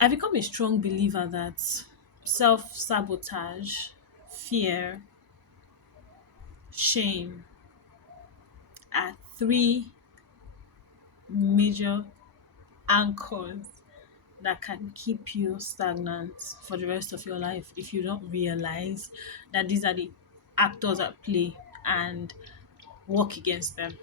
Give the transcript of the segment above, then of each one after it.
I've become a strong believer that self sabotage, fear, shame are three major anchors that can keep you stagnant for the rest of your life if you don't realize that these are the actors at play and work against them.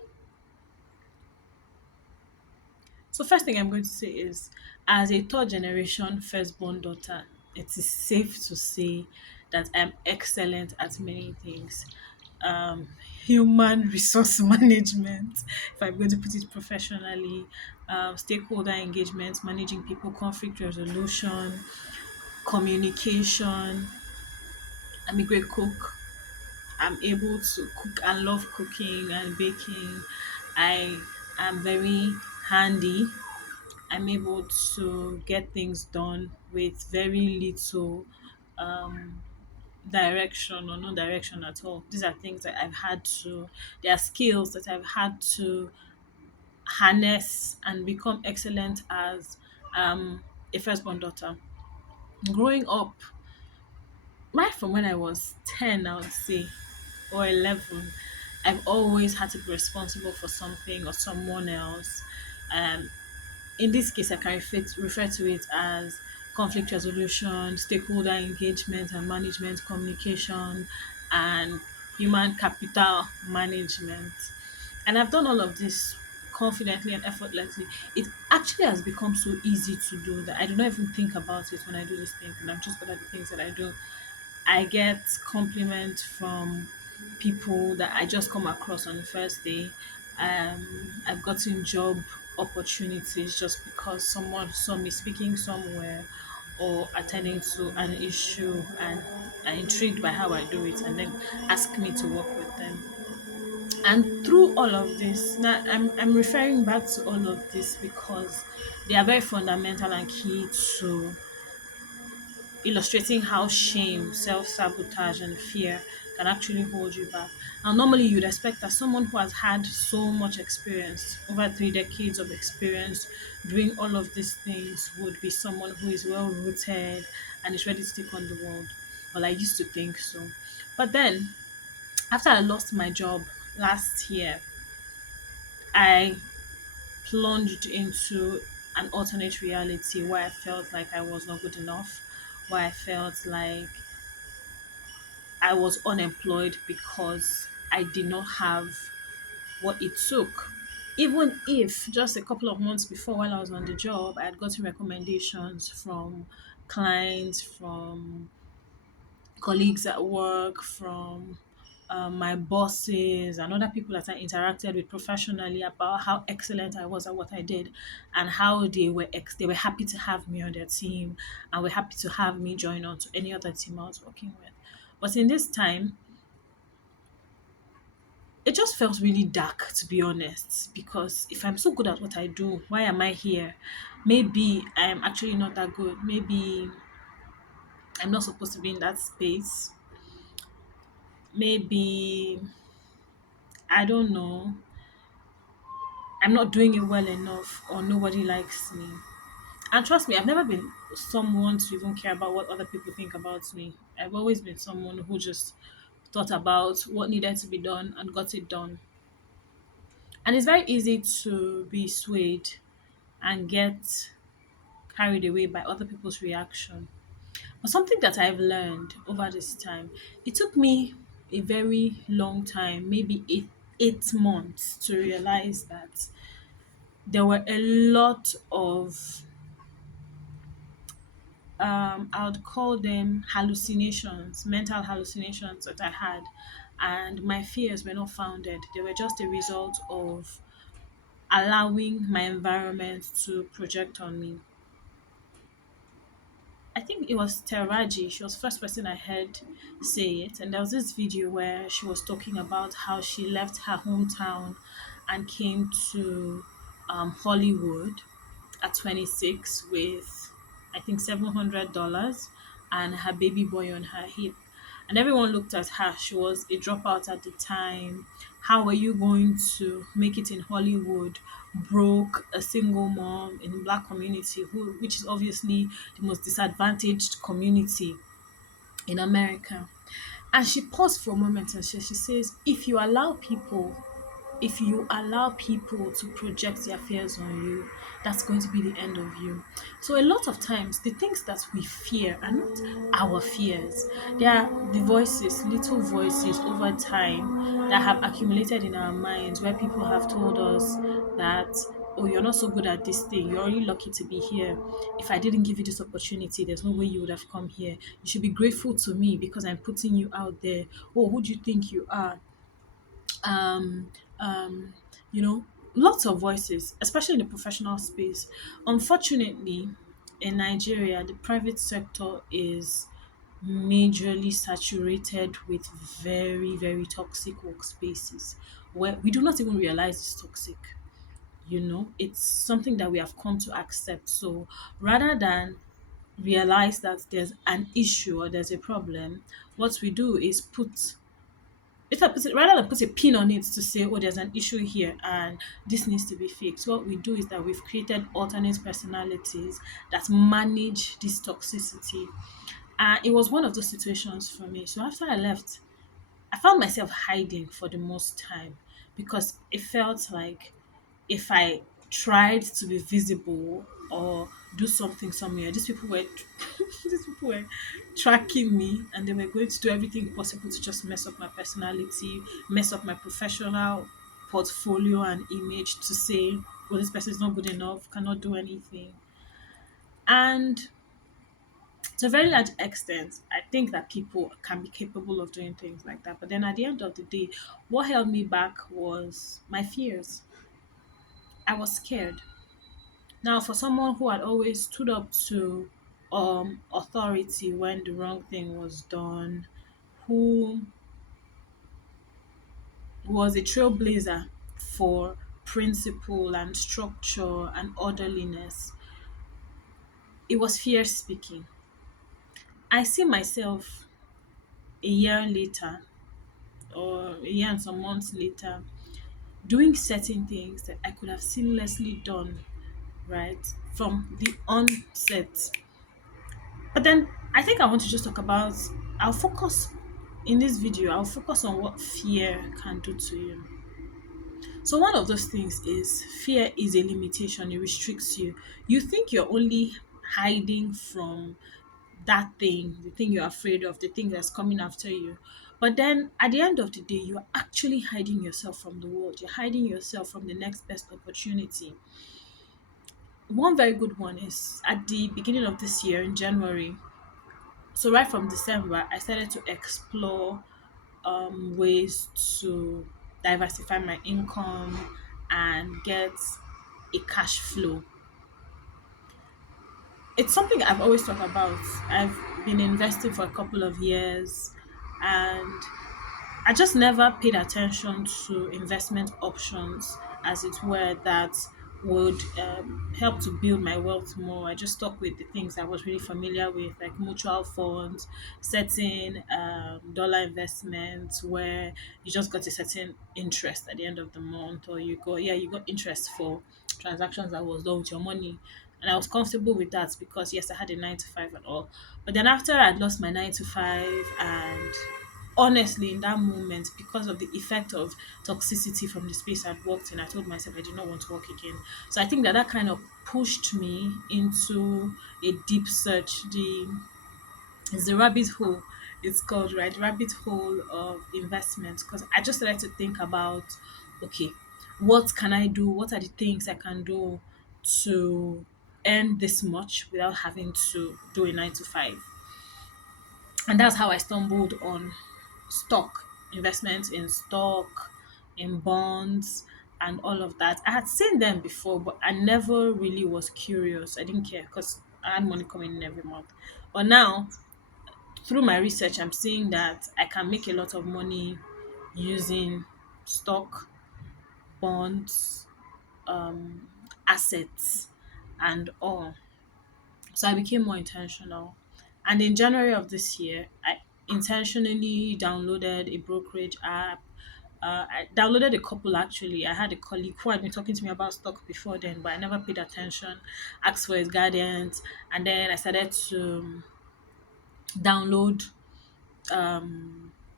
So, first thing I'm going to say is, as a third generation firstborn daughter, it is safe to say that I'm excellent at many things. Um, Human resource management, if I'm going to put it professionally, stakeholder engagement, managing people, conflict resolution, communication. I'm a great cook. I'm able to cook and love cooking and baking. I am very handy. I'm able to get things done with very little um, direction or no direction at all. These are things that I've had to, they are skills that I've had to harness and become excellent as a firstborn daughter. Growing up, right from when I was 10, I would say, or 11, I've always had to be responsible for something or someone else. Um, in this case, I can refer to it as conflict resolution, stakeholder engagement and management, communication, and human capital management. And I've done all of this confidently and effortlessly. It actually has become so easy to do that I do not even think about it when I do these things, and I'm just good at the things that I do. I get compliments from people that I just come across on the first day. I've gotten job opportunities just because someone saw me speaking somewhere or attending to an issue and are intrigued by how I do it and then ask me to work with them. And through all of this, now I'm referring back to all of this because they are very fundamental and key to illustrating how shame, self sabotage, and fear can actually hold you back. Now, normally you'd expect that someone who has had so much experience, over 3 decades of experience doing all of these things, would be someone who is well rooted and is ready to take on the world. Well, I used to think so. But then, after I lost my job last year, I plunged into an alternate reality where I felt like I was not good enough, where I felt like I was unemployed because I did not have what it took. Even if just a couple of months before, while I was on the job, I had gotten recommendations from clients, from colleagues at work, from my bosses, and other people that I interacted with professionally about how excellent I was at what I did, and how they were happy to have me on their team, and were happy to have me join on to any other team I was working with. But in this time, it just felt really dark, to be honest, because if I'm so good at what I do, why am I here? Maybe I'm actually not that good. Maybe I'm not supposed to be in that space. Maybe, I don't know, I'm not doing it well enough or nobody likes me. And trust me, I've never been someone to even care about what other people think about me. I've always been someone who just thought about what needed to be done and got it done. And it's very easy to be swayed and get carried away by other people's reaction. But something that I've learned over this time, it took me a very long time, maybe 8 months, to realize that there were a lot of I would call them hallucinations, mental hallucinations that I had, and my fears were not founded. They were just a result of allowing my environment to project on me. I think it was Teraji. She was the first person I heard say it, and there was this video where she was talking about how she left her hometown and came to Hollywood at 26 with, I think, $700 and her baby boy on her hip. And everyone looked at her. She was a dropout at the time. How were you going to make it in Hollywood? Broke, a single mom in black community, which is obviously the most disadvantaged community in America. And she paused for a moment and she says, if you allow people to project their fears on you, that's going to be the end of you. So a lot of times the things that we fear are not our fears. They are the voices, little voices over time that have accumulated in our minds where people have told us that, oh, you're not so good at this thing. You're only lucky to be here. If I didn't give you this opportunity, there's no way you would have come here. You should be grateful to me because I'm putting you out there. Oh, who do you think you are? um, um, you know, lots of voices, especially in the professional space. Unfortunately, in Nigeria, the private sector is majorly saturated with very, very toxic workspaces where we do not even realize it's toxic. It's something that we have come to accept. So rather than realize that there's an issue or there's a problem, what we do is rather than put a pin on it to say, oh, there's an issue here and this needs to be fixed, what we do is that we've created alternate personalities that manage this toxicity. And it was one of those situations for me. So after I left, I found myself hiding for the most time because it felt like if I tried to be visible or do something somewhere, these people were these people were tracking me and they were going to do everything possible to just mess up my personality, mess up my professional portfolio and image to say, well, this person is not good enough, cannot do anything. And to a very large extent, I think that people can be capable of doing things like that. But then at the end of the day, what held me back was my fears. I was scared. Now, for someone who had always stood up to authority when the wrong thing was done, who was a trailblazer for principle and structure and orderliness, it was fear speaking. I see myself a year later or a year and some months later doing certain things that I could have seamlessly done right from the onset. But then I think I want to just talk about, I'll focus in this video, I'll focus on what fear can do to you. So, one of those things is fear is a limitation, it restricts you. You think you're only hiding from that thing, the thing you're afraid of, the thing that's coming after you. But then at the end of the day, you're actually hiding yourself from the world. You're hiding yourself from the next best opportunity. One very good one is at the beginning of this year in January. So right from December, I started to explore ways to diversify my income and get a cash flow. It's something I've always thought about. I've been investing for a couple of years and I just never paid attention to investment options, as it were, that would help to build my wealth more. I just stuck with the things I was really familiar with, like mutual funds, certain dollar investments where you just got a certain interest at the end of the month, or you got interest for transactions that was done with your money. And I was comfortable with that because, yes, I had a 9 to 5 and all. But then after I'd lost my 9 to 5 and honestly in that moment because of the effect of toxicity from the space I'd worked in, I told myself I did not want to work again. So I think that that kind of pushed me into a deep search. It's the rabbit hole, it's called, right? Rabbit hole of investment, because I just started to think about, okay, what can I do, what are the things I can do to earn this much without having to do a 9 to 5. And that's how I stumbled on stock, investments in stock, in bonds, and all of that. I had seen them before, but I never really was curious. I didn't care because I had money coming in every month. But now, through my research, I'm seeing that I can make a lot of money using stock, bonds, assets, and all. So I became more intentional. And in January of this year, intentionally downloaded a brokerage app. I downloaded a couple actually. I had a colleague who had been talking to me about stock before then, but I never paid attention, asked for his guidance, and then I started to download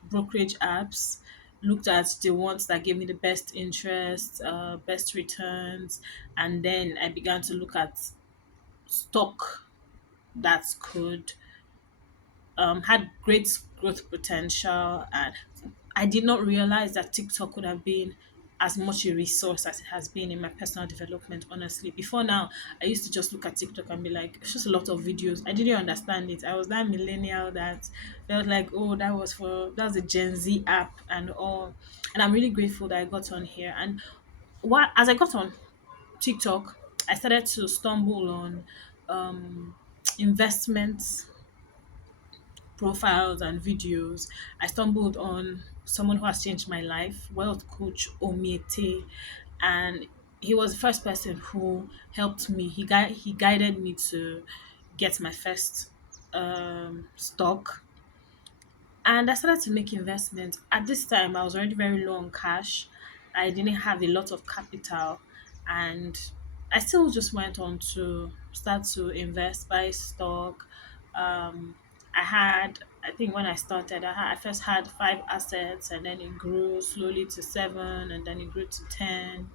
brokerage apps, looked at the ones that gave me the best interest, best returns, and then I began to look at stock that could had great growth potential. And I did not realize that TikTok could have been as much a resource as it has been in my personal development, honestly. Before now, I used to just look at TikTok and be like, it's just a lot of videos. I didn't understand it. I was that millennial that felt like, oh, that's a Gen Z app and all. And I'm really grateful that I got on here. And as I got on TikTok, I started to stumble on um, investments profiles and videos. I stumbled on someone who has changed my life, wealth coach Omiete, and he was the first person who helped me. He guided me to get my first stock, and I started to make investments. At this time, I was already very low on cash. I didn't have a lot of capital, and I still just went on to start to invest, buy stock. I think when I started, I first had 5 assets, and then it grew slowly to 7, and then it grew to 10.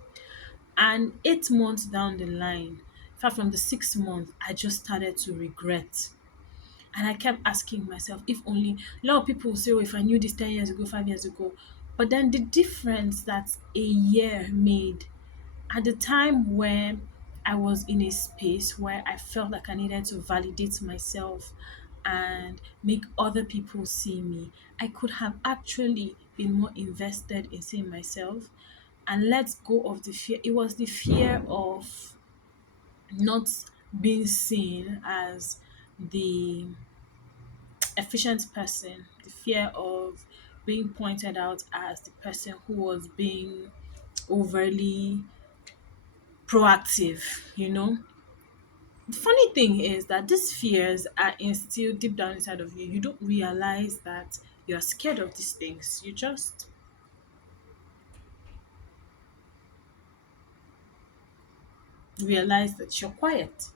And 8 months down the line, in fact, from the 6th month, I just started to regret. And I kept asking myself, if only a lot of people will say, oh, if I knew this 10 years ago, 5 years ago. But then the difference that a year made at the time when I was in a space where I felt like I needed to validate myself and make other people see me, I could have actually been more invested in seeing myself and let go of the fear. It was the fear of not being seen as the efficient person, the fear of being pointed out as the person who was being overly proactive. The funny thing is that these fears are instilled deep down inside of you. You don't realize that you're scared of these things. You just realize that you're quiet.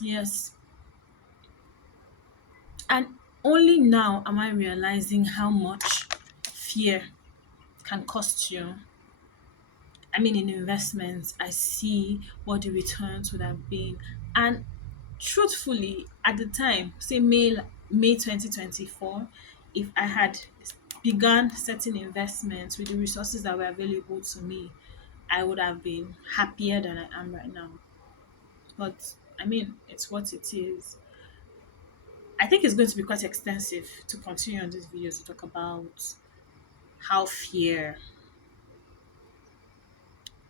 Yes. And only now am I realizing how much fear can cost you. I mean, in investments, I see what the returns would have been. And truthfully, at the time, say May 2024, if I had begun certain investments with the resources that were available to me, I would have been happier than I am right now. But I mean, it's what it is. I think it's going to be quite extensive to continue on this video to talk about how fear,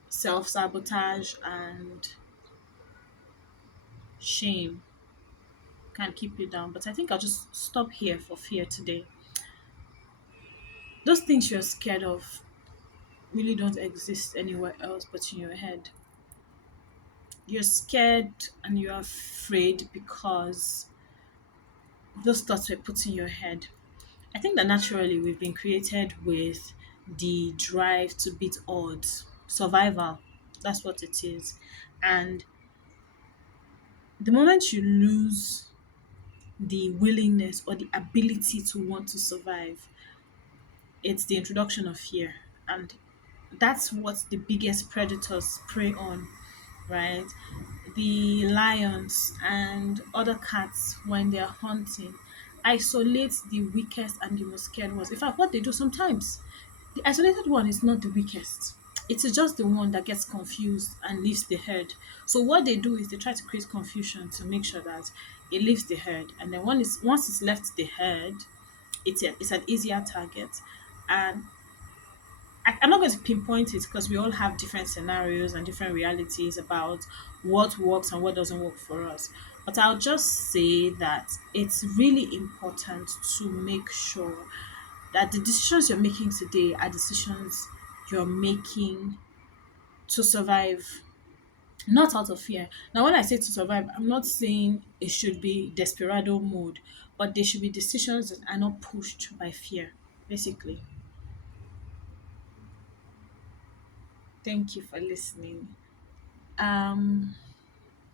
self sabotage, and shame can keep you down. But I think I'll just stop here for fear today. Those things you're scared of really don't exist anywhere else but in your head. You're scared and you're afraid because those thoughts were put in your head. I think that naturally we've been created with the drive to beat odds, survival. That's what it is. And the moment you lose the willingness or the ability to want to survive, it's the introduction of fear. And that's what the biggest predators prey on, right? The lions and other cats, when they're hunting, isolate the weakest and the most scared ones. In fact, what they do sometimes, the isolated one is not the weakest. It is just the one that gets confused and leaves the herd. So what they do is they try to create confusion to make sure that it leaves the herd. And then once it's left the herd, it's an easier target. And I'm not going to pinpoint it because we all have different scenarios and different realities about what works and what doesn't work for us. But I'll just say that it's really important to make sure that the decisions you're making today are decisions you're making to survive. not out of fear. Now, when I say to survive, I'm not saying it should be desperado mode, but there should be decisions that are not pushed by fear, basically. Thank you for listening. Um,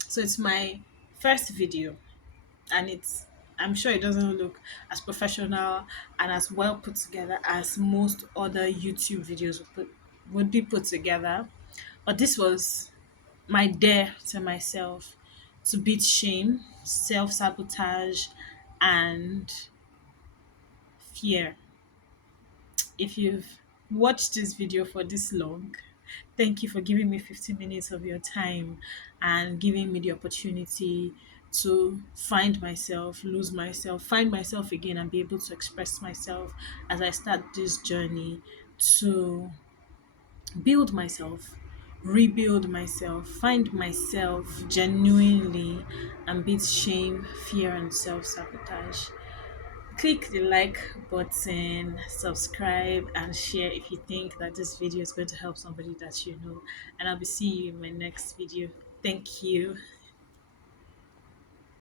so it's my first video, and it's I'm sure it doesn't look as professional and as well put together as most other YouTube videos would be put together. But this was my dare to myself to beat shame, self sabotage, and fear. If you've watched this video for this long, thank you for giving me 15 minutes of your time and giving me the opportunity to find myself, lose myself, find myself again, and be able to express myself as I start this journey to build myself, rebuild myself, find myself genuinely, and beat shame, fear, and self sabotage. Click the like button, subscribe, and share if you think that this video is going to help somebody that you know. And I'll be seeing you in my next video. Thank you.